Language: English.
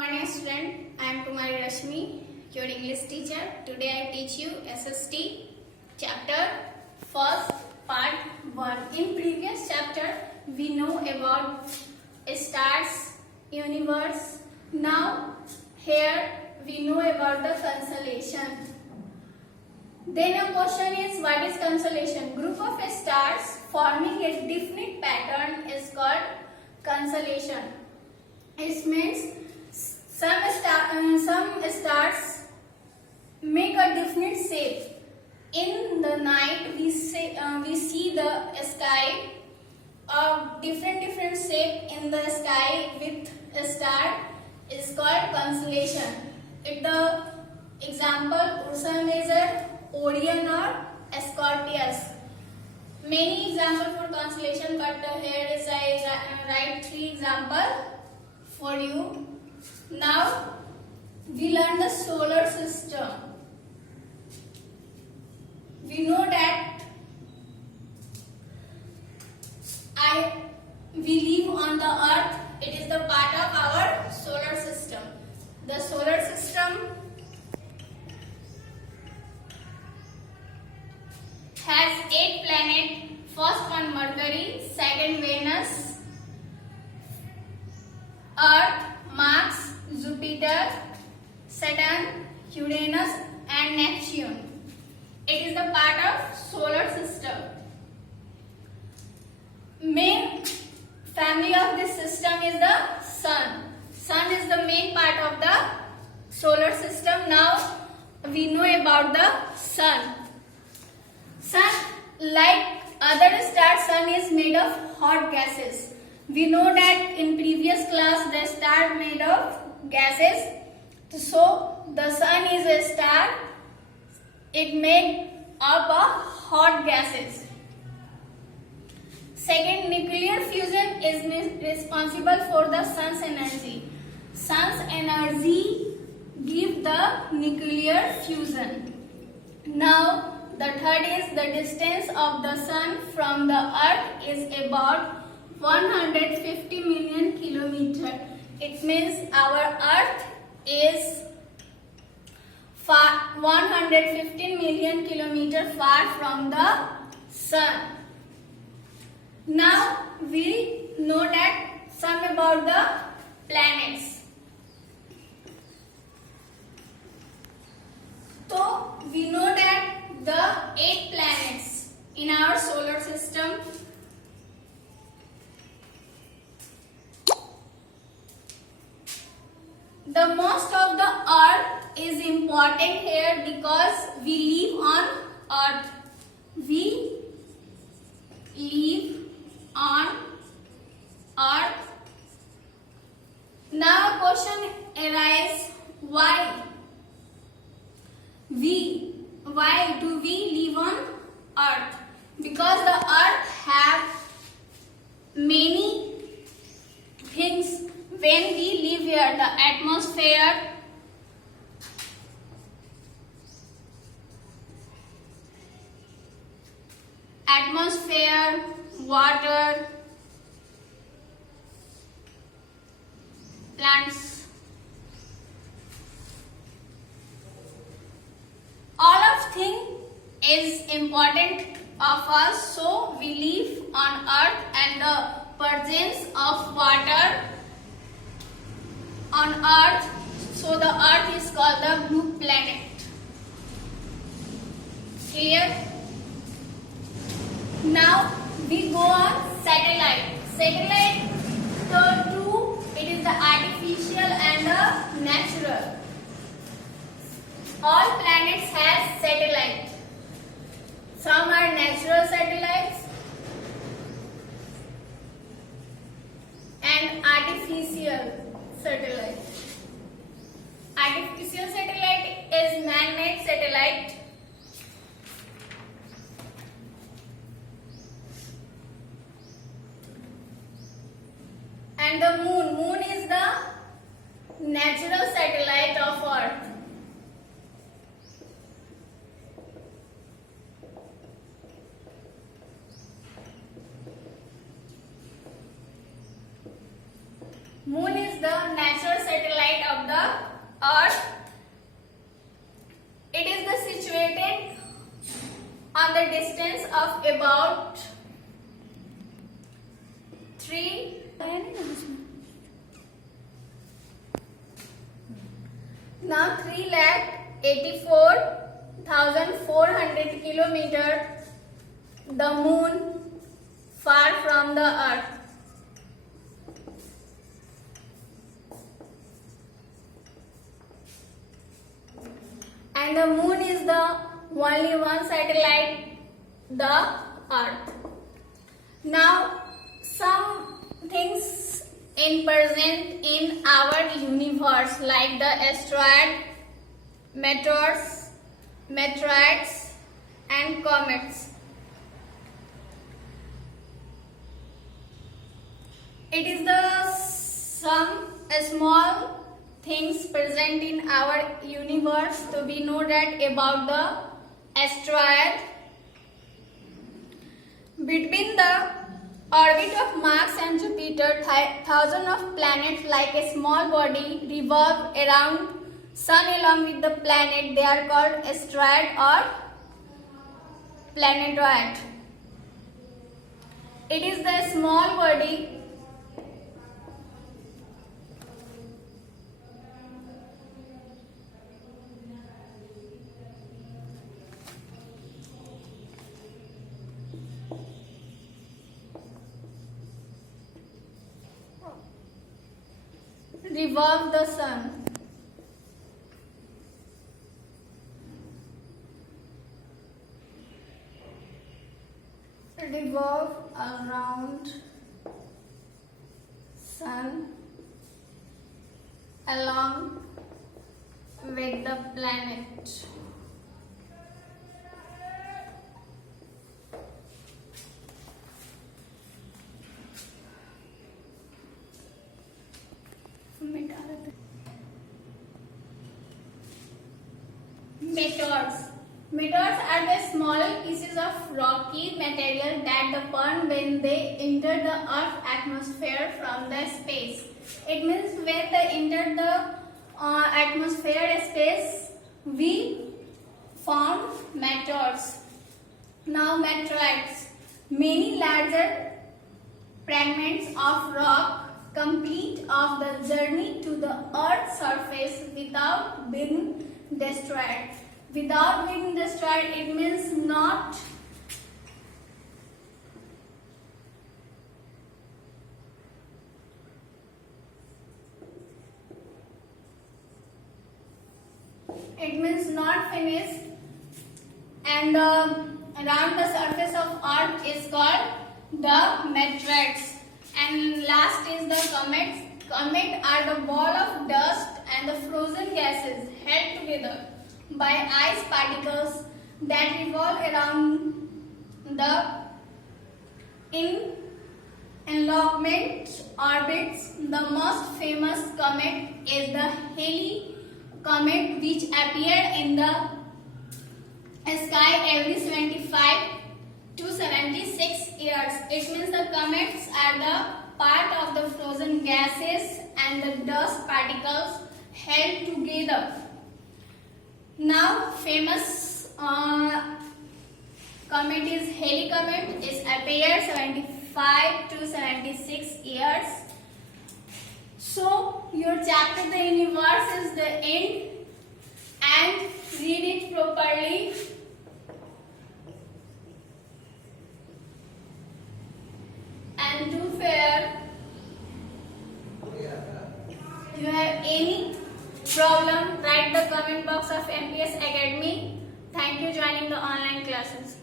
Morning student, I am Kumari Rashmi, your English teacher. Today I teach you SST chapter first part 1. In previous chapter we know about stars, universe. Now here we know about the constellation. Then a question is, what is constellation? Group of stars forming a definite pattern is called constellation. It means some stars make a definite shape. In the night, we see the sky of different shape in the sky with a star is called constellation. The example Ursa Major, Orion or Scorpius. Many examples for constellation, but here is I write 3 examples for you. Now we learn the solar system. We know that we live on the earth. It is the part of our solar system. The solar system has 8 planets. First one Mercury, second Venus, Earth, Mars, Jupiter, Saturn, Uranus and Neptune. It is the part of solar system. Main family of this system is the Sun. Sun is the main part of the solar system. Now we know about the Sun. Sun, like other stars, Sun is made of hot gases. We know that in previous class the star made of gases. So the Sun is a star. It made up of hot gases. Second, nuclear fusion is responsible for the Sun's energy. Sun's energy gives the nuclear fusion. Now the third is the distance of the Sun from the Earth is about 150 million kilometers. It means our Earth is 150 million kilometers far from the Sun. Now we know that some about the planets. So we know that the 8 planets in our solar system. The most of the Earth is important here because we live on Earth. We live on Earth. Now a question arises, why do we live on Earth? Because the Earth have many things. When we live here, the atmosphere, water, plants, all of things is important of us. So we live on Earth, and the presence of water on Earth, so the Earth is called the blue planet. Clear? Now we go on satellite. Satellite, the two, it is the artificial and the natural. All planets have satellite. Some are natural satellites and artificial satellite. Artificial satellite is man-made satellite. And the moon is the natural satellite of Earth. Moon is the natural satellite Earth. It is situated on the distance of about 3 now 3,84,400 kilometers the moon far from the earth. And the moon is the only one satellite, the earth. Now some things in present in our universe like the asteroid, meteorites and comets. It is the some small things present in our universe to be noted about the asteroid. Between the orbit of Mars and Jupiter, thousands of planets like a small body revolve around Sun along with the planet. They are called asteroid or planetoid. It is the small body revolve the sun. Revolve around sun along with the planet. Meteors are the small pieces of rocky material that burn when they enter the Earth's atmosphere from the space. It means when they enter the atmosphere space, we found meteors. Now meteorites, many larger fragments of rock complete of the journey to the Earth's surface without being destroyed. Without being destroyed, it means not finished, and around the surface of Earth is called the meteorites. And last is the comets. Comets are the ball of dust and the frozen gases held together by ice particles that revolve around the envelopment orbits. The most famous comet is the Halley comet, which appeared in the sky every 75 to 76 years. It means the comets are the part of the frozen gases and the dust particles held together. Now famous comet is Halley comet. It appeared 75 to 76 years. So your chapter the universe is the end, and read it properly. And do fair. You have any problem, write the comment box of MPS Academy. Thank you joining the online classes.